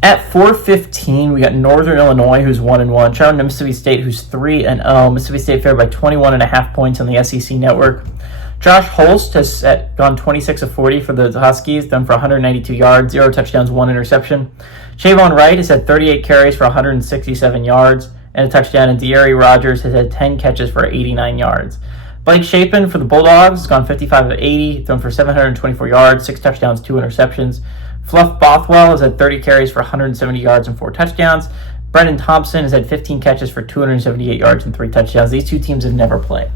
At 4:15, we got Northern Illinois, who's 1-1. Traveling to Mississippi State, who's 3-0. Mississippi State favored by 21.5 points on the SEC Network. Josh Holst has gone 26 of 40 for the Huskies, done for 192 yards, 0 touchdowns, 1 interception. Chavon Wright has had 38 carries for 167 yards and a touchdown, and De'Ari Rogers has had 10 catches for 89 yards. Blake Shapen for the Bulldogs has gone 55 of 80, thrown for 724 yards, 6 touchdowns, 2 interceptions. Fluff Bothwell has had 30 carries for 170 yards and 4 touchdowns. Brendan Thompson has had 15 catches for 278 yards and 3 touchdowns. These two teams have never played.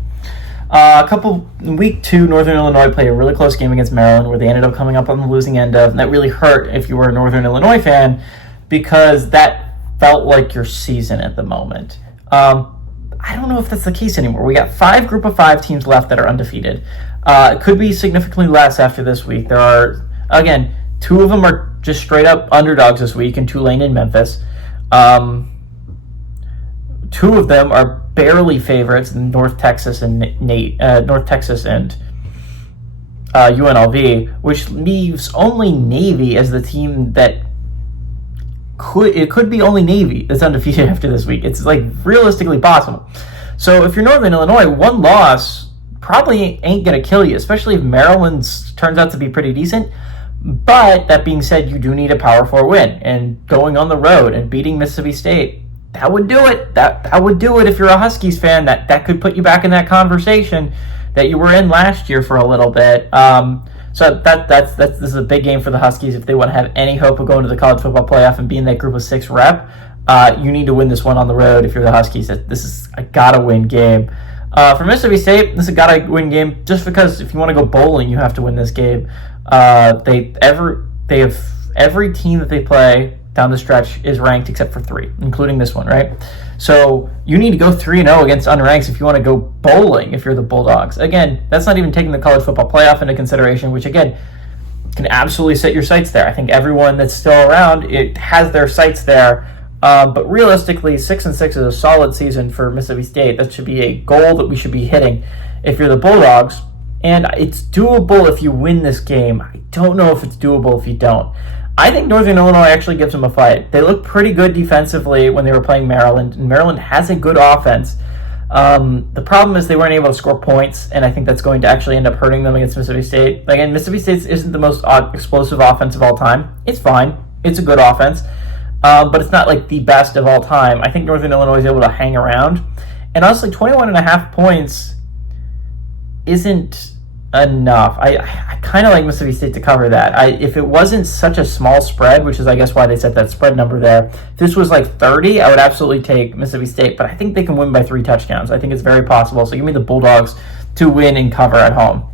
Week 2, Northern Illinois played a really close game against Maryland where they ended up coming up on the losing end of, and that really hurt if you were a Northern Illinois fan because that felt like your season at the moment. I don't know if that's the case anymore. We got 5 group of 5 teams left that are undefeated. It could be significantly less after this week. There are, again, 2 of them are just straight up underdogs this week in Tulane and Memphis. 2 of them are barely favorites in North Texas and UNLV, which leaves only Navy as the team that could be only Navy that's undefeated after this week. It's like realistically possible. So if you're Northern Illinois, 1 loss probably ain't gonna kill you, especially if Maryland's turns out to be pretty decent. But that being said, you do need a Power 4 win, and going on the road and beating Mississippi State, that would do it. That would do it if you're a Huskies fan. That could put you back in that conversation that you were in last year for a little bit. So this is a big game for the Huskies if they want to have any hope of going to the college football playoff and being that group of 6 rep. You need to win this one on the road if you're the Huskies. This is a gotta-win game. For Mississippi State, this is a gotta-win game just because if you want to go bowling, you have to win this game. They have every team that they play down the stretch is ranked except for 3, including this one, right? So you need to go 3-0 against unranked if you want to go bowling if you're the Bulldogs. Again, that's not even taking the college football playoff into consideration, which again can absolutely set your sights there. I think everyone that's still around, it has their sights there. But realistically, 6-6 is a solid season for Mississippi State. That should be a goal that we should be hitting if you're the Bulldogs. And it's doable if you win this game. I don't know if it's doable if you don't. I think Northern Illinois actually gives them a fight. They look pretty good defensively when they were playing Maryland, and Maryland has a good offense. The problem is they weren't able to score points, and I think that's going to actually end up hurting them against Mississippi State. Again, Mississippi State isn't the most explosive offense of all time. It's fine. It's a good offense, but it's not like the best of all time. I think Northern Illinois is able to hang around. And honestly, 21.5 points isn't enough. I kind of like Mississippi State to cover that. If it wasn't such a small spread, which is I guess why they set that spread number there, if this was like 30, I would absolutely take Mississippi State, but I think they can win by 3 touchdowns. I think it's very possible. So give me the Bulldogs to win and cover at home.